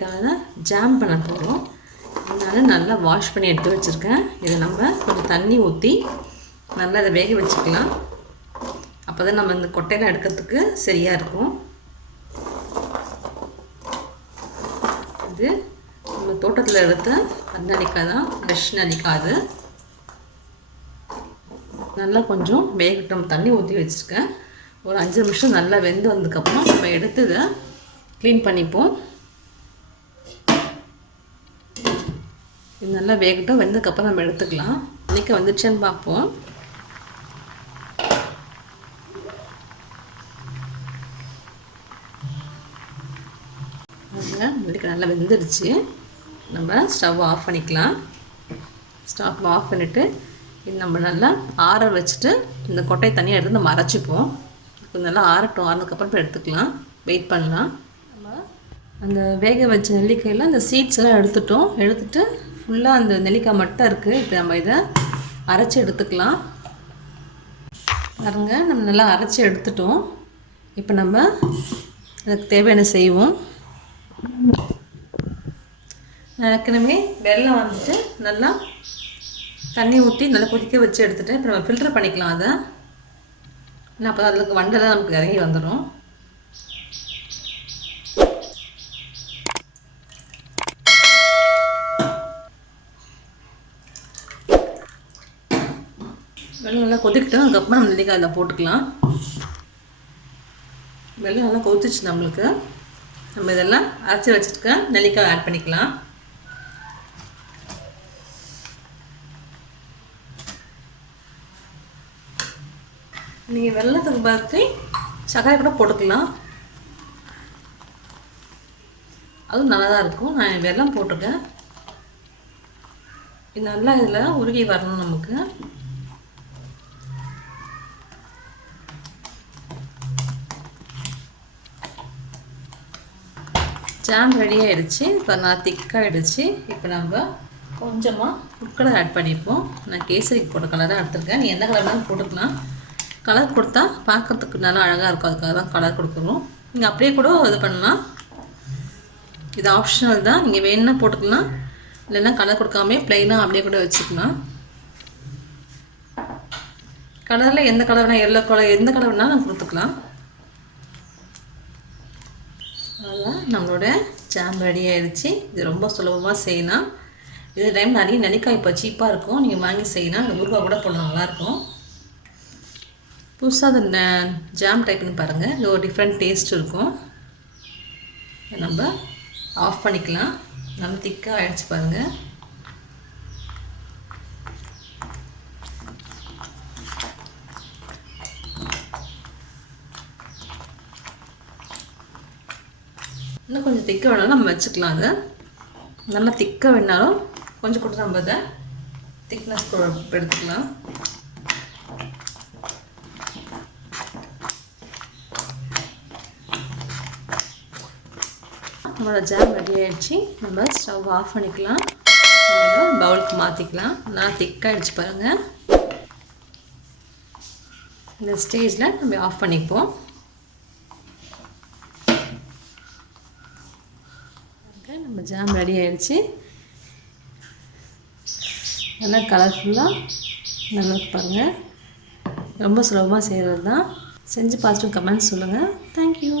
நெல்லிக்காயை ஜாம் பண்ண போகிறோம். அதனால் நல்லா வாஷ் பண்ணி எடுத்து வச்சுருக்கேன். இதை நம்ம கொஞ்சம் தண்ணி ஊற்றி நல்லா இதை வேக வச்சுக்கலாம். அப்போ தான் நம்ம இந்த கொட்டையெல்லாம் எடுக்கிறதுக்கு சரியாக இருக்கும். இது நம்ம தோட்டத்தில் எடுத்த நெல்லிக்காய் தான், ஃப்ரெஷ் நெல்லிக்காய். அது நல்லா கொஞ்சம் வேகட்டும். தண்ணி ஊற்றி வச்சுருக்கேன். ஒரு 5 நிமிஷம் நல்லா வெந்து வந்ததுக்கப்புறம் நம்ம எடுத்து இதை க்ளீன் பண்ணிப்போம். இது நல்லா வேகட்டும். வெந்ததுக்கப்புறம் நம்ம எடுத்துக்கலாம். நெல்லிக்காய் வந்துடுச்சுன்னு பார்ப்போம். நெல்லிக்காய் நல்லா வெந்துடுச்சு. நம்ம ஸ்டவ் ஆஃப் பண்ணிக்கலாம். ஸ்டவ் ஆஃப் பண்ணிவிட்டு இது நம்ம நல்லா ஆற வச்சுட்டு இந்த கொட்டையை தனியாக எடுத்து நம்ம அரைச்சிப்போம். கொஞ்சம் நல்லா ஆறட்டும். ஆறுனதுக்கப்புறம் இப்போ எடுத்துக்கலாம். வெயிட் பண்ணலாம். நம்ம அந்த வேக வச்ச நெல்லிக்காயில் அந்த சீட்ஸ் எல்லாம் எடுத்துட்டு ஃபுல்லாக அந்த நெல்லிக்காய் மட்டும் இருக்குது. இப்போ நம்ம இதை அரைச்சி எடுத்துக்கலாம். பாருங்க, நம்ம நல்லா அரைச்சி எடுத்துட்டோம். இப்போ நம்ம அதுக்கு தேவையான செய்வோம். ஏற்கனவே வெல்லம் வந்துட்டு நல்லா தண்ணி ஊற்றி நல்லா கொதிக்க வச்சு எடுத்துகிட்டு இப்போ நம்ம ஃபில்டர் பண்ணிக்கலாம். அதை ஏன்னா அப்போ அதுக்கு வண்டெல்லாம் நமக்கு இறங்கி வந்துடும். வெள்ளம் நல்லா கொதிக்கிட்டோம். அதுக்கப்புறம் நம்ம நெல்லிக்காய் அதில் போட்டுக்கலாம். வெள்ளம் நல்லா கொதிச்சு நம்மளுக்கு. நம்ம இதெல்லாம் அரைச்சி வச்சுருக்க நெல்லிக்காய் ஆட் பண்ணிக்கலாம். நீங்கள் வெள்ளத்துக்கு பார்த்து சர்க்கரை கூட போட்டுக்கலாம். அதுவும் நல்லா தான் இருக்கும். நான் வெல்லம் போட்டிருக்கேன். இது நல்லா இதில் உருகி வரணும். நமக்கு ஜாம் ரெடி ஆகிடுச்சு. இப்போ நான் திக்காகிடுச்சு. இப்போ நம்ம கொஞ்சமாக ஃபுட் கலர் ஆட் பண்ணிப்போம். நான் கேசரிக்கு போட்ட கலராக எடுத்துருக்கேன். நீ எந்த கலர் வேணாலும் போட்டுக்கலாம். கலர் கொடுத்தா பார்க்குறதுக்கு நல்லா அழகாக இருக்கும். அதுக்காக தான் கலர் கொடுக்குறோம். நீங்கள் அப்படியே கூட இது பண்ணலாம். இது ஆப்ஷனல் தான். நீங்கள் வேணும்னா போட்டுக்கலாம். இல்லைன்னா கலர் கொடுக்காமே ப்ளைனாக அப்படியே கூட வச்சுக்கலாம். கலரில் எந்த கலர் வேணால், எல்லோ கலர், எந்த கலர் வேணாலும் நம்ம கொடுத்துக்கலாம். அதான் நம்மளோட ஜாம் ரெடி ஆகிடுச்சு. இது ரொம்ப சுலபமாக செய்யலாம். இது டைம் நிறைய நெல்லிக்காய் இப்போ சீப்பாக இருக்கும். நீங்கள் வாங்கி செய்யலாம். அந்த ஊறுகாய் கூட போட நல்லாயிருக்கும். புதுசாக அந்த ஜாம் ட்ரை பண்ணி பாருங்கள். இது ஒரு டிஃப்ரெண்ட் டேஸ்ட் இருக்கும். நம்ம ஆஃப் பண்ணிக்கலாம். நல்லா திக்காக ஆகிடுச்சு பாருங்கள். இன்னும் கொஞ்சம் திக்காக வேணாலும் நம்ம வச்சுக்கலாம். அதை நல்லா திக்காக வேணாலும் கொஞ்சம் கூட நம்ம அதை திக்னஸ் எடுத்துக்கலாம். நம்மளோட ஜாம் ரெடி ஆகிடுச்சு. நம்ம ஸ்டவ் ஆஃப் பண்ணிக்கலாம். நம்ம பவுலுக்கு மாற்றிக்கலாம். நல்லா திக்காகிடுச்சு பாருங்கள். இந்த ஸ்டேஜில் நம்ம ஆஃப் பண்ணிப்போம். நம்ம ஜாம் ரெடி ஆகிடுச்சு. நல்லா கலர்ஃபுல்லாக நல்லா பாருங்கள். ரொம்ப சுலபமாக செய்கிறது தான். செஞ்சு பார்த்துட்டு கமெண்ட்ஸ் சொல்லுங்கள். தேங்க்யூ.